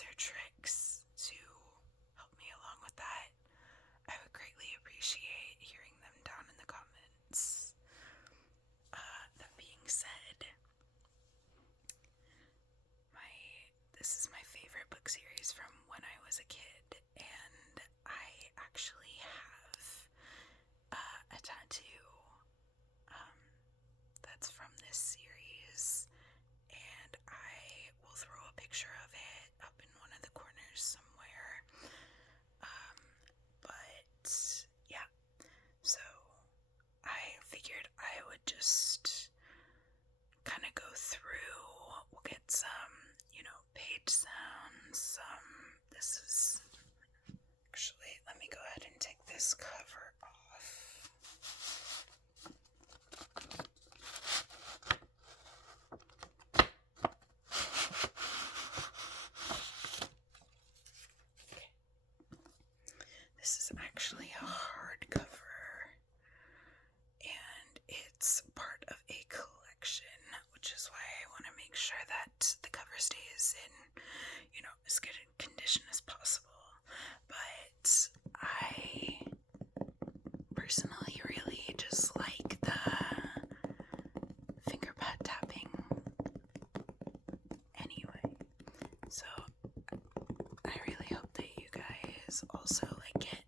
tips or tricks to help me along with that, I would greatly appreciate hearing them down in the comments. That being said, this is my favorite book series from when I was a kid, and I actually have a tattoo that's from this series, and I will throw a picture of it up in one of the corners somewhere. But yeah, so I figured I would just kind of go through. We'll get some, page sounds. This is actually, let me go ahead and take this cover off. Okay. This is actually a hardcover, and it's part of a collection, which is why I want to make sure that the cover stays in, as good a condition as possible. But I personally really just like the finger pad tapping anyway. So I really hope that you guys also like it.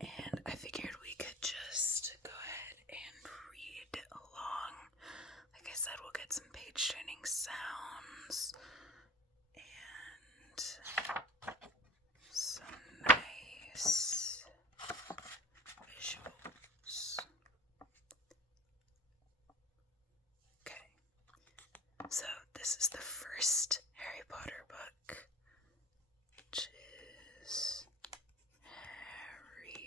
And I figured we could just go ahead and read along. Like I said, we'll get some page turning sounds and some nice visuals. Okay, so this is the first Harry Potter book, which is Harry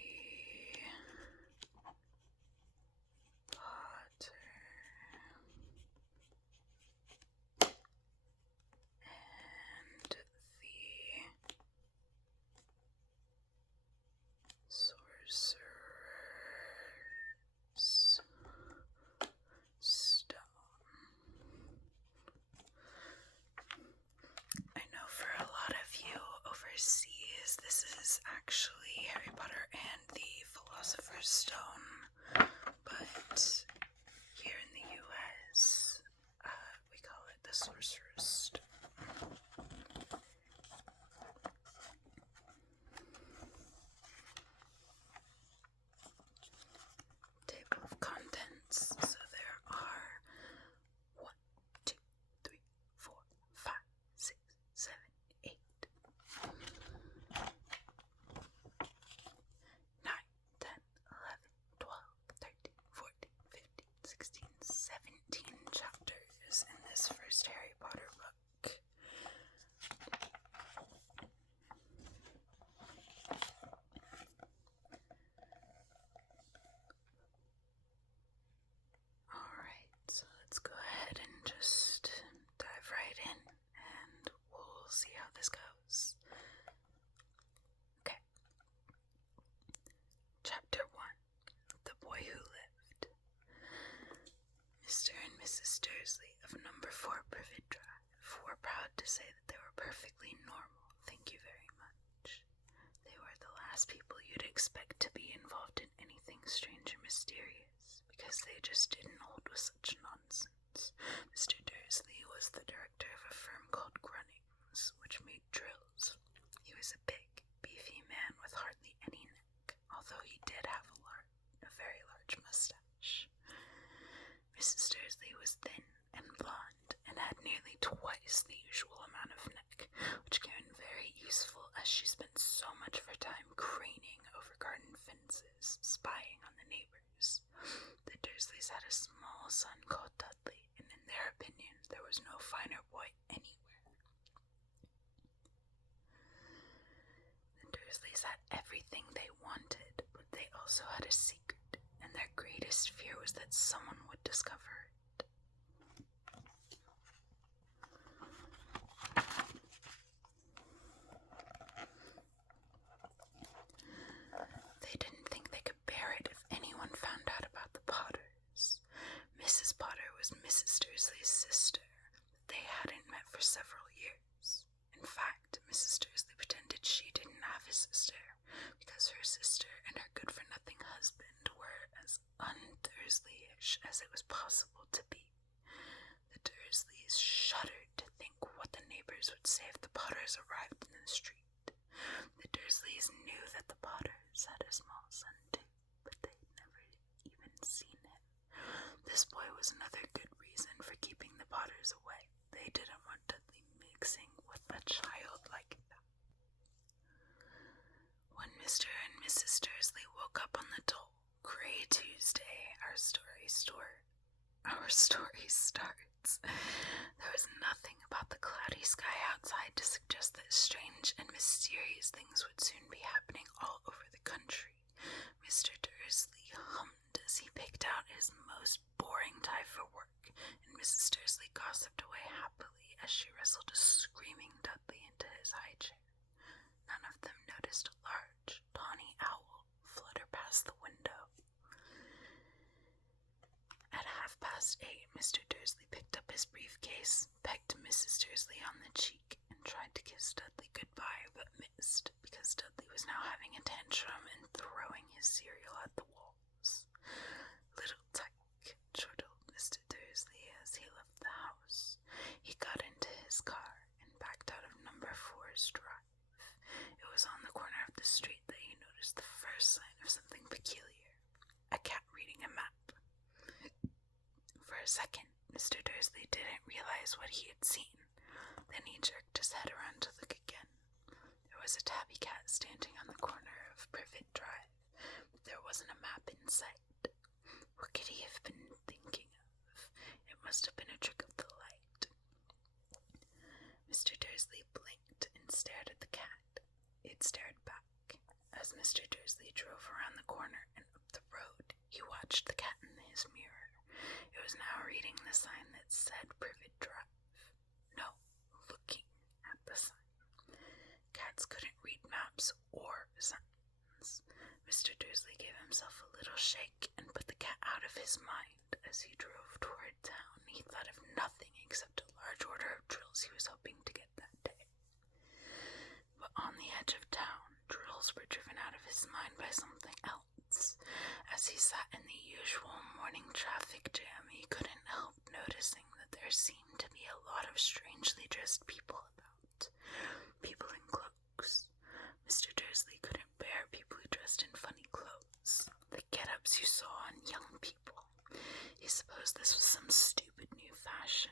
Potter and the Sorcerer's Stone. I know for a lot of you overseas, this is actually Harry Potter and the Philosopher's Stone, but here in the US, we call it the Sorcerer's Stone. Table of contents. So there are 1, 2, 3, 4, 5, 6, 7, 8, 9, 10, 11, 12, 13, 14, 15, 16, 17 chapters in this first Harry Potter book. Alright, so let's go ahead and just dive right in, and we'll see how this goes. Okay. Chapter 1. The Boy Who Lived. Mr. and Mrs. Dursley of number 4 Privet Drive were proud to say that they were perfectly normal, thank you very much. They were the last people you'd expect to be involved in anything strange or mysterious, because they just didn't hold with such nonsense. Mr. Dursley was the director of a firm called Grunnings, which made drills. He was a big, beefy man with hardly any neck, although he did have a very large mustache. Mrs. Dursley was thin and blonde, and had nearly twice the usual amount of neck, which came in very useful as she spent so much of her time craning over garden fences, spying on the neighbors. The Dursleys had a small son called Dudley, and in their opinion, there was no finer boy anywhere. The Dursleys had everything they wanted, but they also had a secret, and their greatest fear was that someone would discover it. They didn't think they could bear it if anyone found out about the Potters. Mrs. Potter was Mrs. Mrs. Dursley's sister that they hadn't met for several years. In fact, Mrs. Dursley pretended she didn't have a sister because her sister and her good-for-nothing husband were as un-Dursley-ish as it was possible to be. The Dursleys shuddered to think what the neighbors would say if the Potters arrived in the street. The Dursleys knew that the Potters had a small son too, but they'd never even seen him. This boy was another good reason for keeping the Potters away. They didn't want Dudley mixing with a child like that. When Mr. and Mrs. Dursley woke up on the dull, gray Tuesday, our story starts. There was nothing about the cloudy sky outside to suggest that strange and mysterious things would soon be happening all over the country. Mr. Dursley hummed as he picked out his most boring tie for work, and Mrs. Dursley gossiped away happily as she wrestled a screaming Dudley into his high chair. None of them noticed a large, tawny owl flutter past the window. At 8:30, Mr. Dursley picked up his briefcase, pecked Mrs. Dursley on the cheek, and tried to kiss Dudley goodbye, but missed, because Dudley was now having a tantrum and throwing his cereal at the walls. "Little tyke," chortled Mr. Dursley as he left the house. He got into his car and backed out of number 4's drive. It was on the corner of the street that he noticed the first sign of something peculiar: a cat reading a map. For a second, Mr. Dursley didn't realize what he had seen. Then he jerked his head around to look again. There was a tabby cat standing on the corner of Privet Drive, but there wasn't a map in sight. What could he have been thinking of? It must have been a trick of the light. Mr. Dursley blinked and stared at the cat. It stared back. As Mr. Dursley drove around the corner and up the road, he watched the cat in his mirror. It was now reading the sign that said Privet Drive. No, looking at the sign. Cats couldn't read maps or signs. Mr. Dursley gave himself a little shake and put the cat out of his mind. As he drove toward town, he thought of nothing except a large order of drills he was hoping to get that day. But on the edge of town, drills were driven out of his mind by something else. As he sat in the usual morning traffic jam, he couldn't help noticing that there seemed to be a lot of strangely dressed people about. People in cloaks. Mr. Dursley couldn't bear people who dressed in funny clothes, the get-ups you saw on young people. He supposed this was some stupid new fashion.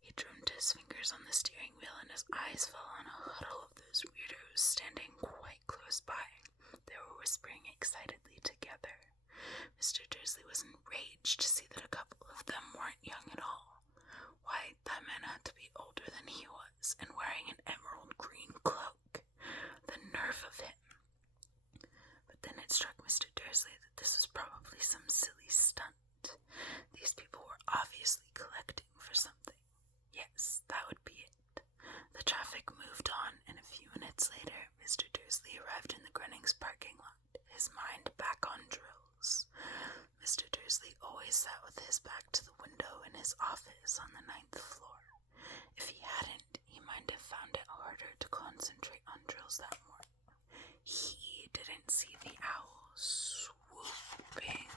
He drummed his fingers on the steering wheel and his eyes fell on a huddle of those weirdos standing quite close by. They were whispering excitedly together. Mr. Dursley was enraged to see that a couple of them weren't young at all. Why, that man had to be older than he was, and wearing an emerald green cloak. The nerve of him. But then it struck Mr. Dursley that this was probably some silly stunt. These people were obviously collecting for something. Yes, that would be it. The traffic moved on, and a few minutes later, Mr. Dursley arrived in the Grunnings parking lot, his mind back on drills. Mr. Dursley always sat with his back to the window in his office on the 9th floor. If he hadn't, he might have found it harder to concentrate on drills that morning. He didn't see the owl swooping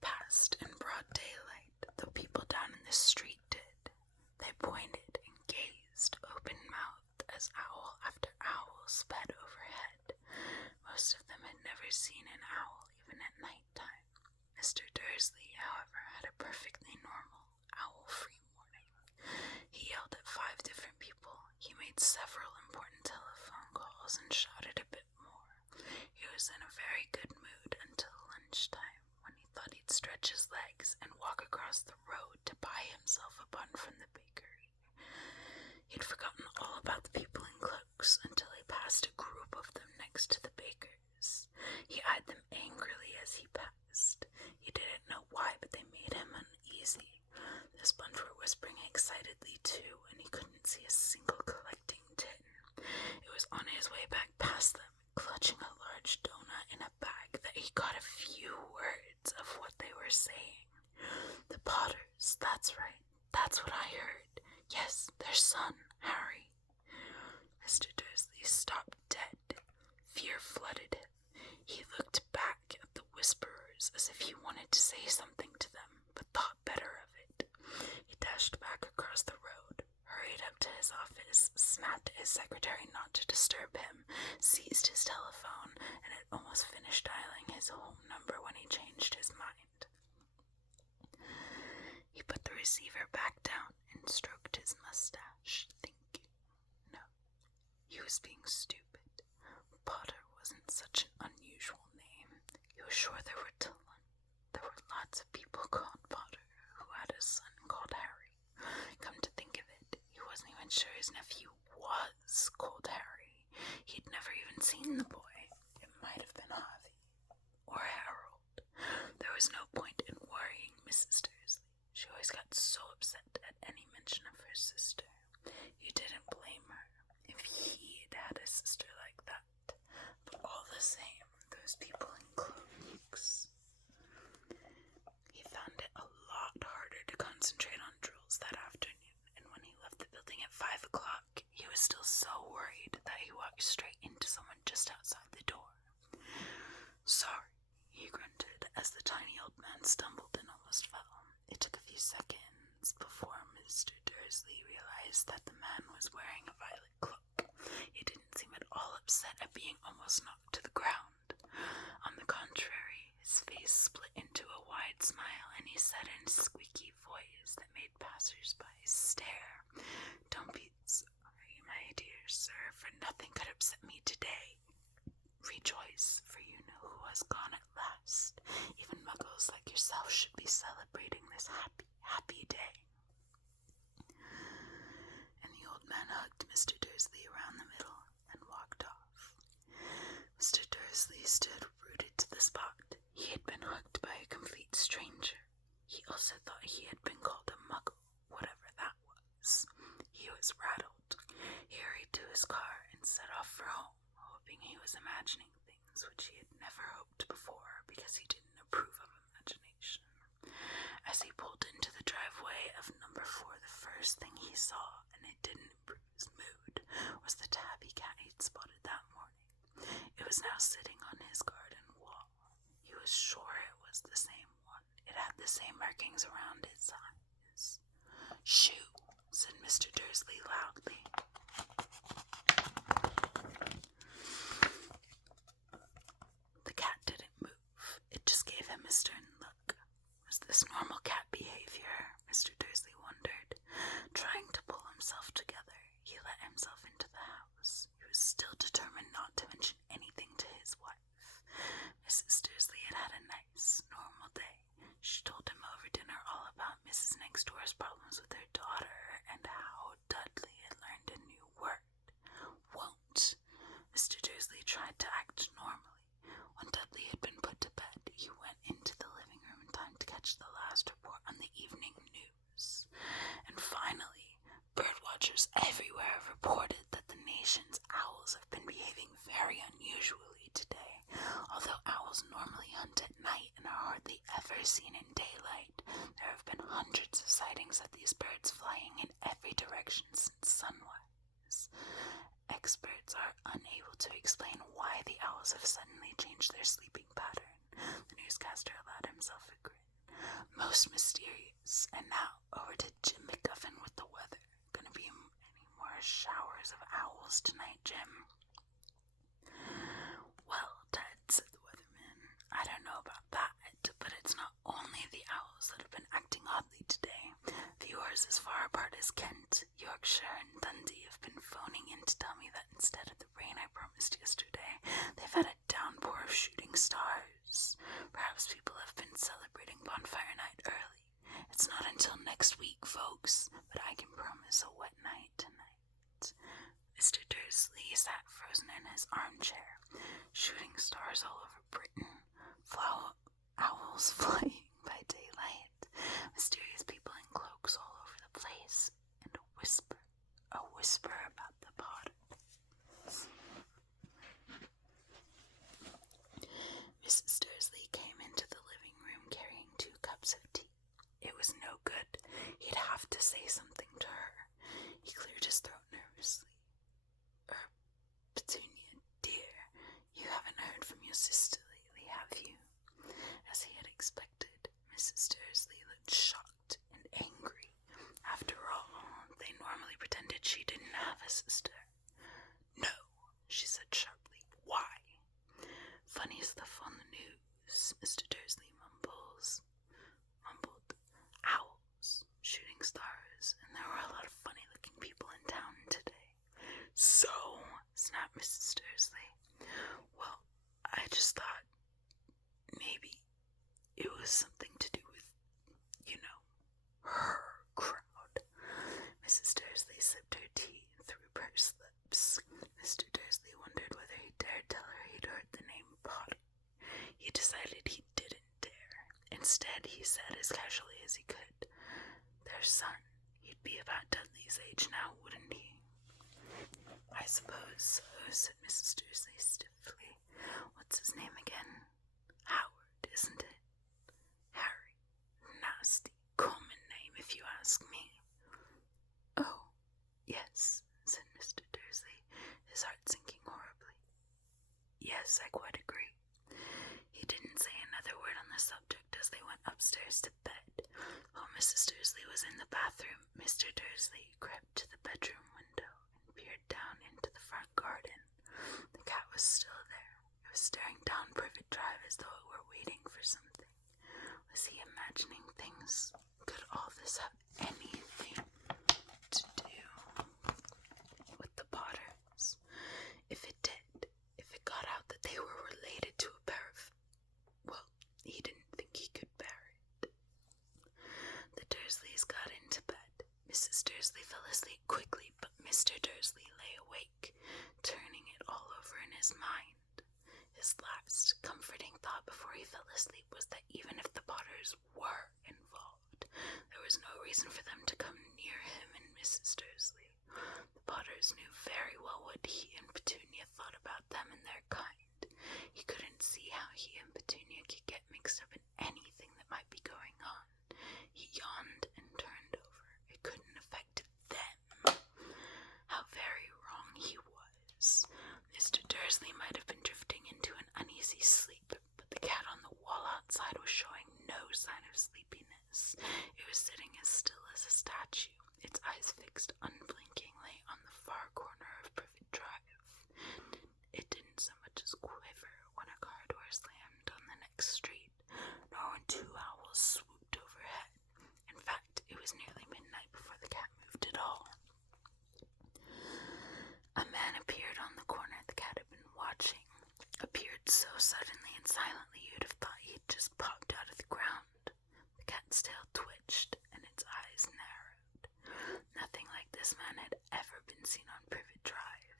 past in broad daylight, though people down in the street did. They pointed and gazed, open-mouthed, as owl after owl sped overhead. Most of them had never seen an owl, even at nighttime. Mr. Dursley, however, had a perfectly normal, owl-free morning. He yelled at 5 different people. He made several important telephone calls and shouted a bit more. He was in a very good mood until lunchtime, when he thought he'd stretch his legs and walk across the road to buy himself a bun from the bakery. He'd forgotten all about the people in cloaks until he passed a group of them next to the baker's. He eyed them angrily as he passed. He didn't know why, but they made him uneasy. The sponge were whispering excitedly too, and he couldn't see a single collecting tin. It was on his way back past them, clutching a large donut in a bag, that he caught a few words of what they were saying. The Potters, that's right. That's what I heard. Yes, their son, Harry. Mr. Dursley stopped dead. Fear flooded him. He looked back at the whisperers as if he wanted to say something to them, but thought better of it. He dashed back across the road, hurried up to his office, snapped at his secretary not to disturb him, seized his telephone, and had almost finished dialing his home number when he changed his mind. He put the receiver back down and stroked his mustache, thinking. No, he was being stupid. Potter wasn't such an unusual name. He was sure there were lots of people called Potter who had a son called Harry. Come to think of it, he wasn't even sure his nephew was called Harry. He'd never even seen the boy. It might have been Harvey or Harold. There was no point in worrying Mrs. Dursley. She always got so upset at any mention of her sister. You didn't blame her if he'd had a sister like that. But all the same, those people in cloaks. He found it a lot harder to concentrate on drills that afternoon, and when he left the building at 5 o'clock, he was still so worried that he walked straight into someone just outside the door. Sorry, he grunted as the tiny old man stumbled and almost fell. It took a few seconds before Mr. Dursley realized that the man was wearing a violet cloak. He didn't seem at all upset at being almost knocked to the ground. On the contrary, his face split into a wide smile, and he said in a squeaky voice that made passers-by stare, "Don't be sorry, my dear sir, for nothing could upset me today. Rejoice, for you know who has gone at last. Even muggles like yourself should be celebrating this happy day." And the old man hugged Mr. Dursley around the middle and walked off. Mr. Dursley stood rooted to the spot. He had been hugged by a complete stranger. He also thought he had been called a muggle, whatever that was. He was rattled. He hurried to his car and set off for home, hoping he was imagining things which he had never hoped before because he didn't approve of imagination. As he pulled into the driveway of number 4, the first thing he saw, and it didn't improve his mood, was the tabby cat he'd spotted that morning. It was now sitting on his garden wall. He was sure it was the same one. It had the same markings around its eyes. "Shoo," said Mr. Dursley loudly. The cat didn't move. It just gave him a stern look. Was this normal cat behavior? Mr. Dursley wondered. Trying to pull himself together, he let himself into the house. He was still determined not to mention anything to his wife. Mrs. Dursley had had a nice, normal day. She told him over dinner all about Mrs. Next Door's problems with her daughter and how Dudley had learned a new word. Won't. Mr. Dursley tried to act normally. When Dudley had been put to bed, he went into the living room in time to catch the last report on the evening news. And finally, birdwatchers everywhere have reported that the nation's owls have been behaving very unusually today. Although owls normally hunt at night and are hardly ever seen in daylight, there have been hundreds of sightings of these birds flying in every direction since sunrise. Experts are unable to explain why the owls have suddenly changed their sleeping pattern. The newscaster allowed himself a grin. Most mysterious. And now, over to Jim McGuffin with the weather. Gonna be any more showers of owls tonight, Jim? Well, Ted, said the weatherman, I don't know about that, but it's not only the owls that have been acting oddly today. Viewers as far apart as Kent, Yorkshire, and Dundee have been phoning in to tell me that instead of the rain I promised yesterday, they've had a downpour of shooting stars. Perhaps people have been celebrating bonfire night early. It's not until next week, folks, but I can promise a wet night tonight. Mr. Dursley sat frozen in his armchair. Shooting stars all over Britain. Owls flying by daylight. Mysterious people in cloaks all over the place. And a whisper about the Potters. Mrs. Dursley came into the living room carrying 2 to say something to her. He cleared his throat nervously. Petunia, dear, you haven't heard from your sister lately, have you? As he had expected, Mrs. Dursley looked shocked and angry. After all, they normally pretended she didn't have a sister. No, she said sharply. Why? Funny stuff on the news, Mr. Dursley mumbled. Owls, shooting stars, and there were a lot of funny-looking people in town today. So, snapped Mrs. Dursley. Well, I just thought maybe it was something to do with, her crowd. Mrs. Dursley sipped her tea through pursed lips. Mr. Dursley wondered whether he dared tell her he'd heard the name Potter. He decided he didn't dare. Instead, he said as casually as he could, their son. He'd be about Dudley's age now, wouldn't he? I suppose so, said Mrs. Dursley stiffly. What's his name again? Howard, isn't it? Harry. Nasty, common name, if you ask me. Oh, yes, said Mr. Dursley, his heart sinking horribly. Yes, I quite agree. He didn't say another word on the subject as they went upstairs to bed. While Mrs. Dursley was in the bathroom, Mr. Dursley crept to the bedroom window and peered down into the front garden. The cat was still there. It was staring down Privet Drive as though it were waiting for something. Was he imagining things? Could all this have anything to do with the Potters? If it did, if it got out that they were related to a pair of... Well, he didn't think he could bear it. The Dursleys got into bed. Mrs. Dursley fell asleep quickly, but Mr. Dursley lay awake, turning it all over in his mind. His last comforting thought before he fell asleep was that even if the Potters were involved, there was no reason for them to come near him and Mrs. Dursley. The Potters knew very well what he and Petunia thought about them and their kind. He couldn't see how he and Petunia could get mixed up in anything that might be going on. He yawned and turned over. It couldn't affect them. How very wrong he was. Mr. Dursley might have been drifting into an uneasy sleep, but the cat on the wall outside was showing no sign of sleepiness. It was sitting as still as a statue, its eyes fixed unblinkingly on the far corner of Privet Drive. It didn't so much as quiver when a car door slammed on the next street, nor when two owls swooped overhead. In fact, it was nearly midnight before the cat moved at all. A man appeared on the corner the cat had been watching. Appeared so suddenly and silently you'd have thought he'd just popped out of the ground. The cat's tail twitched and its eyes narrowed. Nothing like this man had ever been seen on Privet Drive.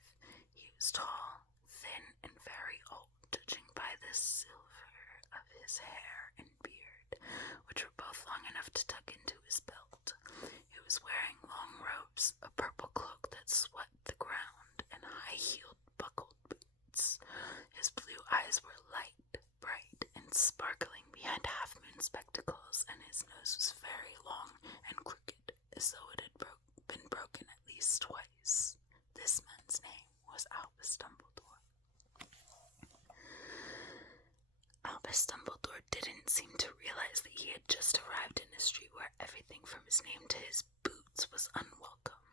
He was tall, thin, and very old, judging by the silver of his hair and beard, which were both long enough to tuck into his belt. He was wearing long robes, a purple cloak that swept the ground, and high-heeled buckled boots. His blue eyes were light, bright, and sparkling behind half-moon spectacles, and his nose was very long and crooked, as though it had been broken at least twice. This man's name was Albus Dumbledore. Albus Dumbledore didn't seem to realize that he had just arrived in a street where everything from his name to his boots was unwelcome.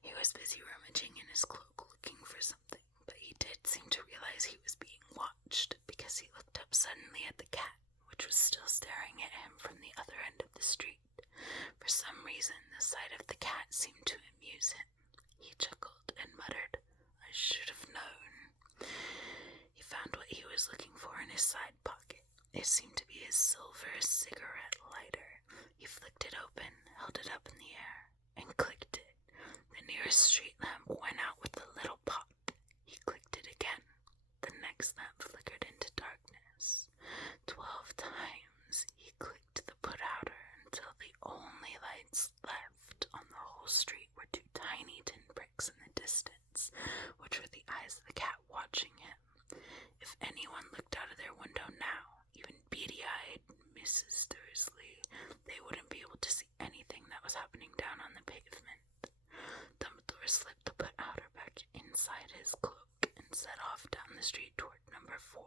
He was busy rummaging in his cloak looking for something, but he did seem to realize he was being watched because he looked up suddenly at the cat, which was still staring at him from the other end of the street. For some reason, the sight of the cat seemed to amuse him. He chuckled and muttered, I should have known. He found what he was looking for in his side pocket. It seemed to be his silver cigarette lighter. He flicked it open, held it up in the air, and clicked it. The nearest street lamp went out with a little pop. He clicked it again. The next lamp flickered into darkness. 12 times he clicked the put-outer until the only lights left on the whole street were two tiny tin bricks in the distance, which were the eyes of the cat watching him. If anyone looked out of their window now, even beady-eyed Mrs. Dursley, they wouldn't be able to see the street toward number 4,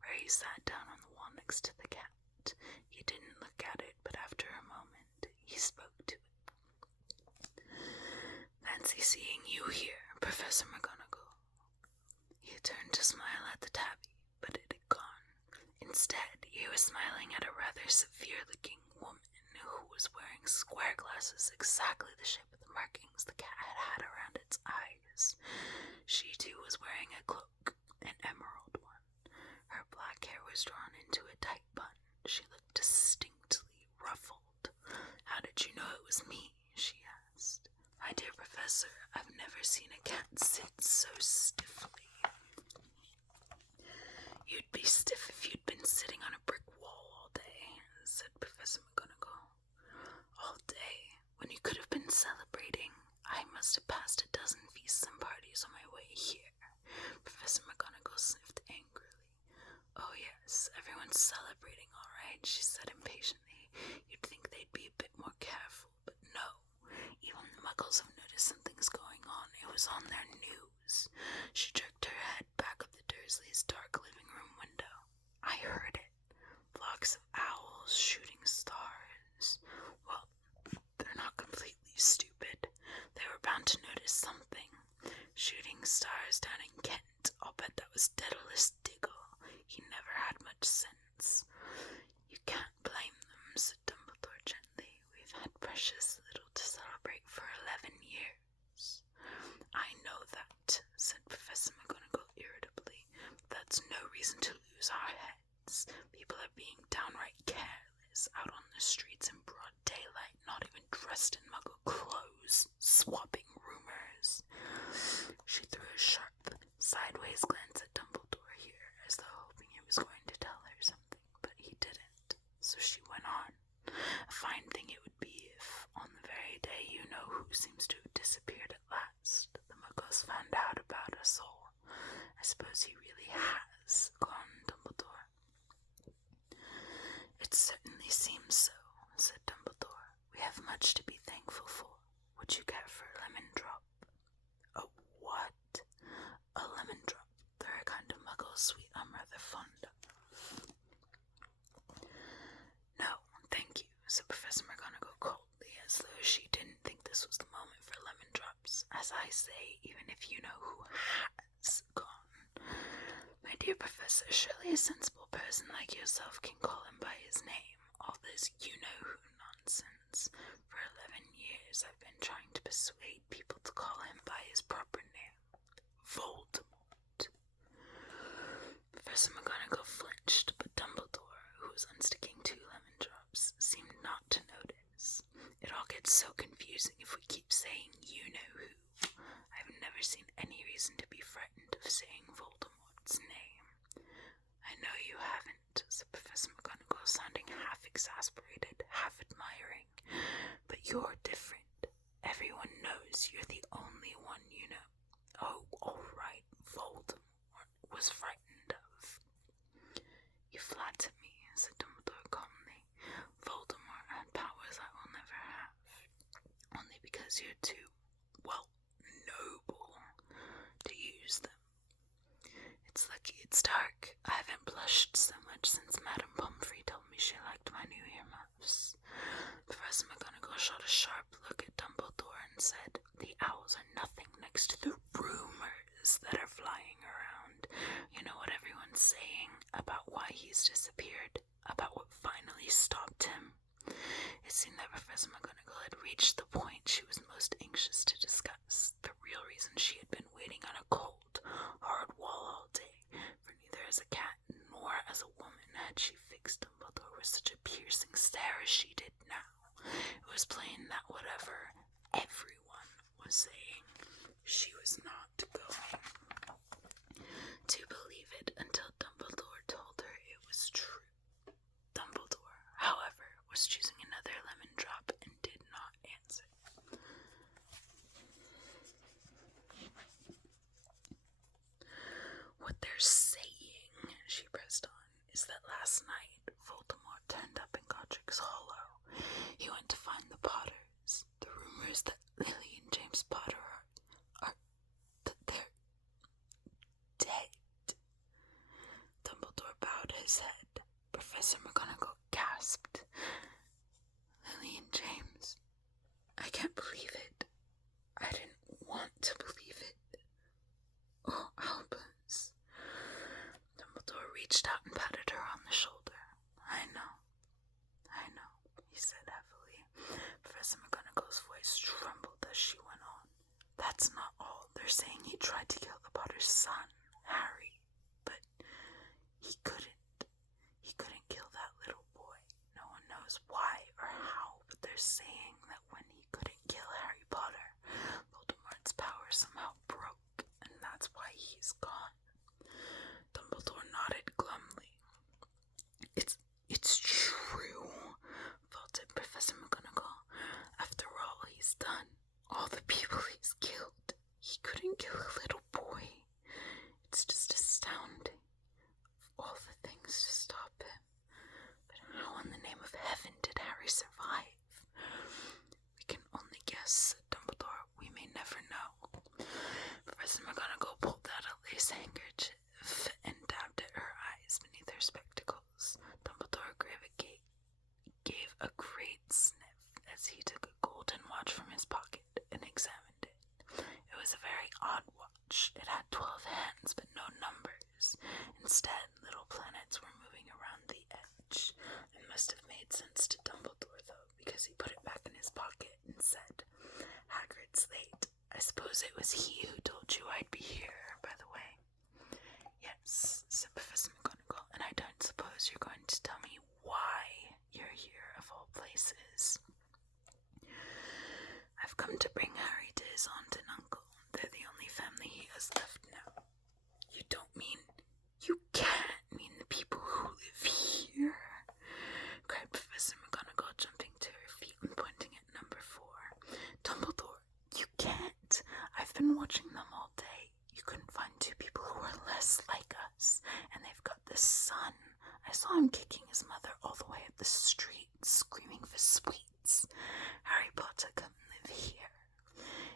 where he sat down on the wall next to the cat. He didn't look at it, but after a moment, he spoke to it. "Fancy seeing you here, Professor McGonagall." He turned to smile at the tabby, but it had gone. Instead, he was smiling at a rather severe-looking woman who was wearing square glasses exactly the shape of the markings the cat had had around its eyes. She, too, was wearing a cloak, an emerald one. Her black hair was drawn into a tight bun. She looked distinctly ruffled. "How did you know it was me?" she asked. "My dear Professor, I've never seen a cat sit so stiffly." "You'd be stiff if you'd been sitting on a brick wall all day," said Professor McGonagall. "All day, when you could have been celebrating. I must have passed a dozen feasts and parties on my way here." Professor McGonagall sniffed angrily. "Oh yes, everyone's celebrating all right," she said impatiently. "You'd think they'd be a bit more careful, but no. Even the Muggles have noticed something's going on. It was on their news." She jerked her head back of the Dursleys' dark living room window. "I heard it. Flocks of owls shooting stars. Well, they're not completely stupid. They were bound to notice something. Shooting stars down in Kent. I'll bet that was Daedalus Diggle. He never had much sense." "You can't blame them," said Dumbledore gently. "We've had precious little to celebrate for 11 years. "I know that," said Professor McGonagall irritably. "But that's no reason to lose our heads. People are being downright careless, out on the streets in broad daylight, not even dressed in Muggle clothes, swapping rumors." She threw a sharp, sideways glance at Dumbledore here, as though hoping he was going to tell her something, but he didn't. So she went on. "A fine thing it would be if, on the very day you-know-who seems to have disappeared at last, the Muggles found out about us all. I suppose he really has gone, Dumbledore." "It certainly seems so," said Dumbledore. "We have much to be thankful for. Would you care for a lemon drop?" "A what?" "A lemon drop. They're a kind of Muggle sweet I'm rather fond of." "No, thank you," said Professor McGonagall coldly, as though she didn't think this was the moment for lemon drops. "As I say, even if you-know-who has gone. My dear Professor, surely a sensible person like yourself can call him by his name. All this you-know-who nonsense. For 11 years I've been trying to persuade people to call him by his proper name. Voldemort." Professor McGonagall flinched, but Dumbledore, who was unsticking 2 lemon drops, seemed not to notice. "It all gets so confusing if we keep saying you-know-who. I've never seen any reason to be frightened of saying Voldemort's name." "I know you haven't," said Professor McGonagall, sounding half exasperated, half admiring. "But you're different. Everyone knows you're the only one you know." "Oh, all right, Voldemort was frightened of." "You flatter me," said Dumbledore calmly. "Voldemort had powers I will never have, only because you're too, well, noble to use them. It's lucky it's dark. I haven't blushed so much since Madame Pomfrey told me she liked my new earmuffs." Professor McGonagall shot a sharp look at Dumbledore and said, "The owls are nothing next to the rumors that are flying around. You know what everyone's saying about why he's disappeared, about what finally stopped him." It seemed that Professor McGonagall had reached the point she was most anxious to discuss, the real reason she had been waiting on a cold, hard wall all day, for neither as a cat nor as a woman had she fixed Dumbledore with such a piercing stare as she did now. It was plain that whatever everyone was saying, she was not going to believe it until Dumbledore told her it was true. Dumbledore, however, was choosing another lemon drop and did not answer. "What they're saying," she pressed on, "is that last night Voldemort turned up in Godric's Hollow. He went to find the Potters. The rumors that Lily and James Potter are that they're dead. she went on. That's not all. They're saying he tried to kill the Potter's son, Harry, but he couldn't. He couldn't kill that little boy. No one knows why or how, but they're saying that when he couldn't kill Harry Potter, Voldemort's power somehow broke, and that's why he's gone. Dumbledore nodded glumly. It's true, faltered Professor McGonagall. After all he's done, all the people he's killed, he couldn't kill a little boy. It's just astounding. All the things to stop him. But how in the name of heaven did Harry survive? We can only guess, said Dumbledore. We may never know. Professor McGonagall pulled out a lace handkerchief and dabbed at her eyes beneath her spectacles. Dumbledore gave a great sniff as he took a golden watch from his pocket and examined it. It was a very odd watch. It had 12 hands but no numbers. Instead, little planets were moving around the edge. It must have made sense to Dumbledore, though, because he put it back in his pocket and said, Hagrid's late. I suppose it was he who told you I'd be here, by the way. Yes, said Professor McGonagall, and I don't suppose you're going to tell me why you're here, of all places. I've come to bring Harry to his aunt and uncle. They're the only family he has left now. You can't mean the people who live here, cried Professor McGonagall, jumping to her feet and pointing at number 4. Dumbledore, you can't. I've been watching them all day. You couldn't find 2 people who are less like us, and they've got this son. I saw him kicking his mother all the way up the street, screaming for sweets. Harry Potter, come live here.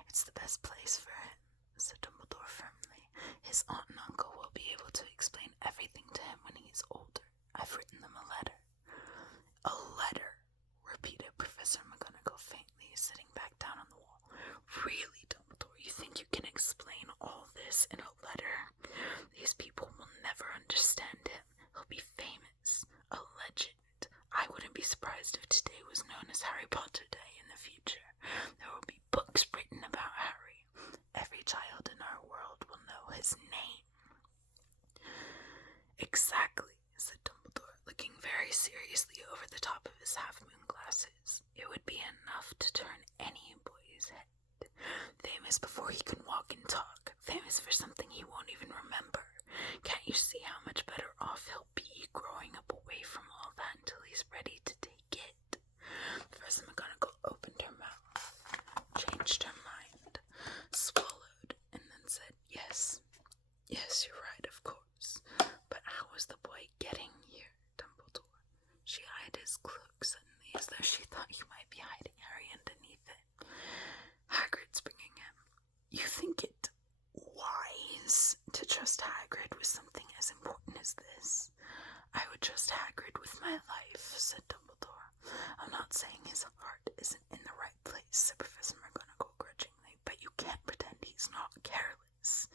It's the best place for him, said Dumbledore firmly. His aunt and uncle will be able to explain everything to him when he's older. I've written them a letter. A letter, repeated Professor McGonagall faintly, sitting back down on the wall. Really, Dumbledore, you think you can explain all this in a letter? These people will never understand him. He'll be famous, a legend. I wouldn't be surprised if today was known as Harry Potter Day in the future. There will be books written about Harry. Every child in our world will know his name. Exactly, said Dumbledore, looking very seriously over the top of his half-moon glasses. It would be enough to turn any boy's head. Famous before he can walk and talk. Famous for something he won't even remember. Can't you see how much better off he'll be growing up away from all that until he's ready to take it? Professor McGonagall opened her mouth, changed her mind, swallowed, and then said, Yes, you're right, of course. But how was the boy getting here, Dumbledore? She eyed his cloak suddenly, as though she thought he might be hiding Harry underneath it. Hagrid's bringing him. You think it wise to trust Hagrid with something as important as this? I would trust Hagrid with my life, said Dumbledore. I'm not saying his heart isn't in the right place, said Professor McGonagall grudgingly, but you can't pretend he's not careless.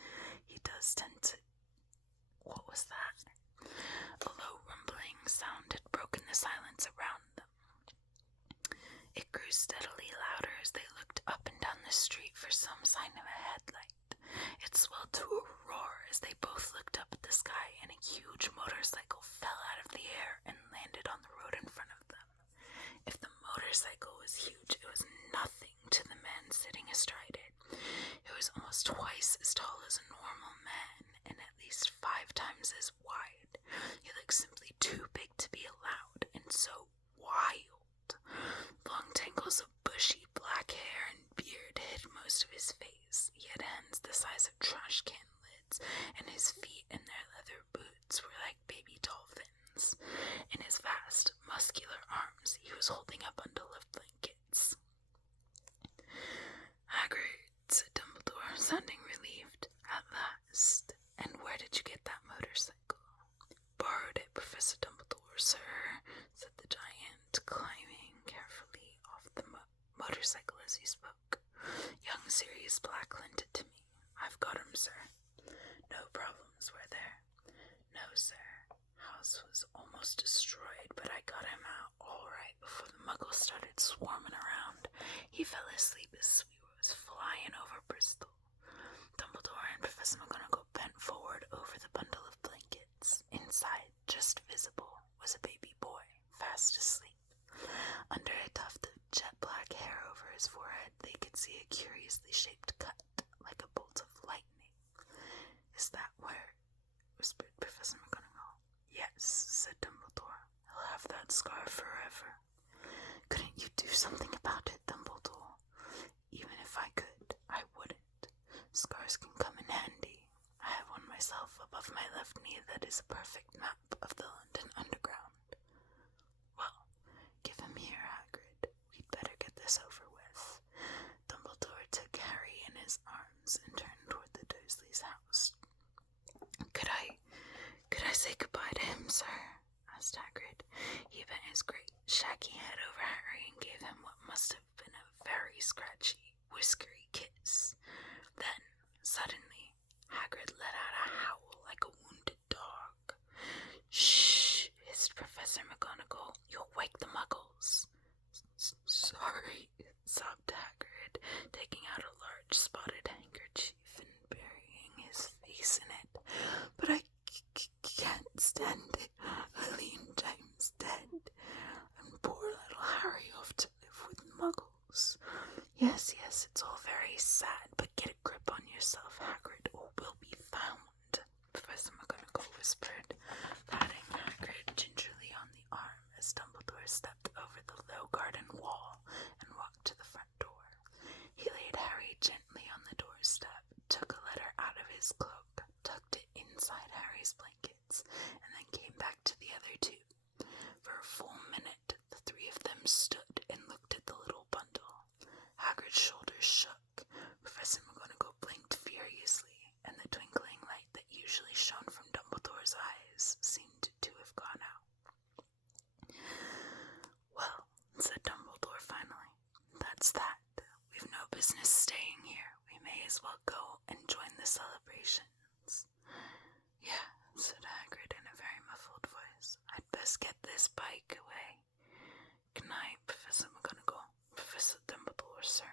He does tend to... What was that? A low rumbling sound had broken the silence around them. It grew steadily louder as they looked up and down the street for some sign of a headlight. It swelled to a roar as they both looked up at the sky, and a huge motorcycle fell out of the air and landed on the road in front of them. If the motorcycle was huge, it was nothing to the man sitting astride it. It was almost twice as tall as a normal man, and at least 5 times as wide. He looked simply too big to be allowed, and so wild. Long tangles of bushy black hair and beard hid most of his face. He had hands the size of trash can lids, and his feet in their leather boots were like baby dolphins. In his vast, muscular arms, he was holding a bundle of blankets. Hagrid, said Dumbledore, sounding relieved. At last. And where did you get that motorcycle? Borrowed it, Professor Dumbledore, sir, said the giant, climbing carefully off the motorcycle as he spoke. Young Sirius Black lent it to me. I've got him, sir. No problems, were there? No, sir. House was almost destroyed, but I got him out all right before the muggles started swarming around. He fell asleep as we was you do something about it, Dumbledore. Even if I could, I wouldn't. Scars can come in handy. I have one myself above my left knee that is a perfect map of the London Underground. Well, give him here, Hagrid. We'd better get this over with. Dumbledore took Harry in his arms and turned toward the Dursleys' house. Could I say goodbye to him, sir? Asked Hagrid. He bent his great, shaggy head over Harry and gave him what must have been a very scratchy, whiskery kiss. Then, suddenly, Hagrid let out a howl like a wounded dog. Shh, hissed Professor McGonagall. You'll wake the Muggles. Sorry, sobbed Hagrid, taking out a large spotted handkerchief and burying his face in it. But I can't stand it. Eileen James dead, and poor little Harry off to live with Muggles. Yes, it's all very sad, but get a grip on yourself, Hagrid, or we'll be found, Professor McGonagall whispered, patting Hagrid gingerly on the arm as Dumbledore stepped over the low garden wall and walked to the front door. He laid Harry gently on the doorstep, took a letter out of his cloak, tucked it inside Harry's blankets, and then came back to the other two. For a full minute, the three of them stood and looked at the little bundle. Hagrid's shoulders shook. Professor McGonagall blinked furiously, and the twinkling light that usually shone from Dumbledore's eyes seemed to have gone out. Well, said Dumbledore finally, that's that. We've no business staying here. We may as well go and join the celebrations. Yeah, said Hagrid in a very muffled voice. I'd best get this bike away. Good night, Professor McGonagall. Professor Dumbledore, sir.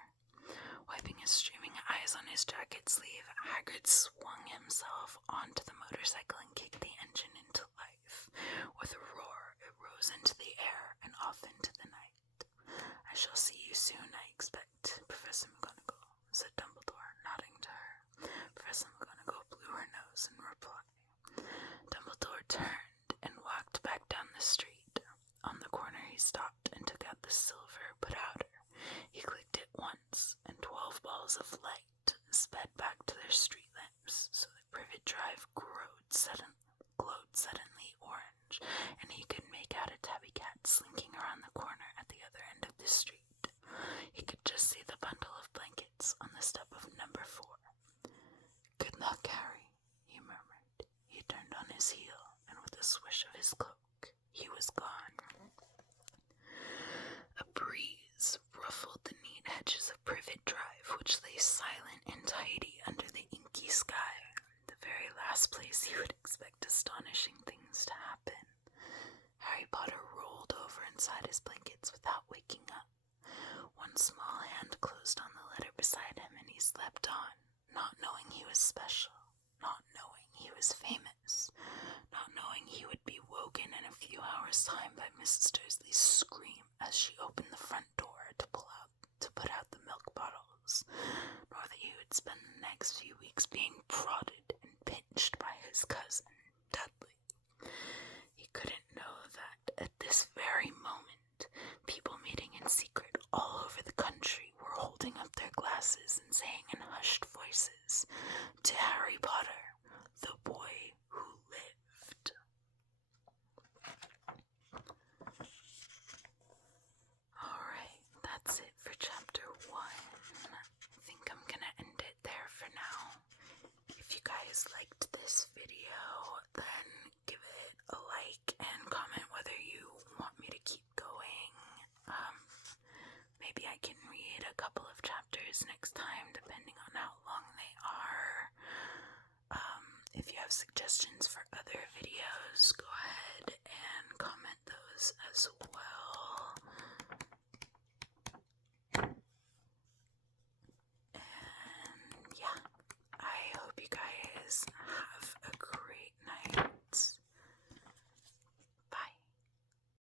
Wiping his streaming eyes on his jacket sleeve, Hagrid swung himself onto the motorcycle and kicked the engine into life. With a roar, it rose into the air and off into the night. I shall see you soon, I expect, Professor McGonagall, said Dumbledore, nodding to her. Professor McGonagall blew her nose in reply. Dumbledore turned and walked back down the street. On the corner he stopped and took out the silver powder. He clicked it once, and 12 balls of light sped back to their street lamps, so that Privet Drive glowed suddenly orange, and he could make out a tabby cat slinking around the corner at the other end of the street. He could just see the bundle of blankets on the step of number 4. Good luck, Harry, he murmured. He turned on his heel, and with a swish of his cloak, he was gone. A breeze ruffled the neat hedges of Privet Drive, which lay silent and tidy under the inky sky, the very last place you would expect astonishing things to happen. Harry Potter rolled over inside his blankets without waking up. One small hand closed on the letter beside him, and he slept on, not knowing he was special, not knowing he was famous, not knowing he would be woken in a few hours' time by Mrs. Dursley's scream as she opened the front door to put out the milk bottles, nor that he would spend the next few weeks being prodded and pinched by his cousin, Dudley. He couldn't know that at this very moment, people meeting in secret all over the country were holding up their glasses and saying in hushed voices, "To Harry Potter, the boy who lived." Alright, that's it for chapter 1. I think I'm gonna end it there for now. If you guys liked this video, then give it a like and comment whether you want me to keep going. Maybe I can read a couple of chapters next time, depending on how long they are. If you have suggestions for other videos, go ahead and comment those as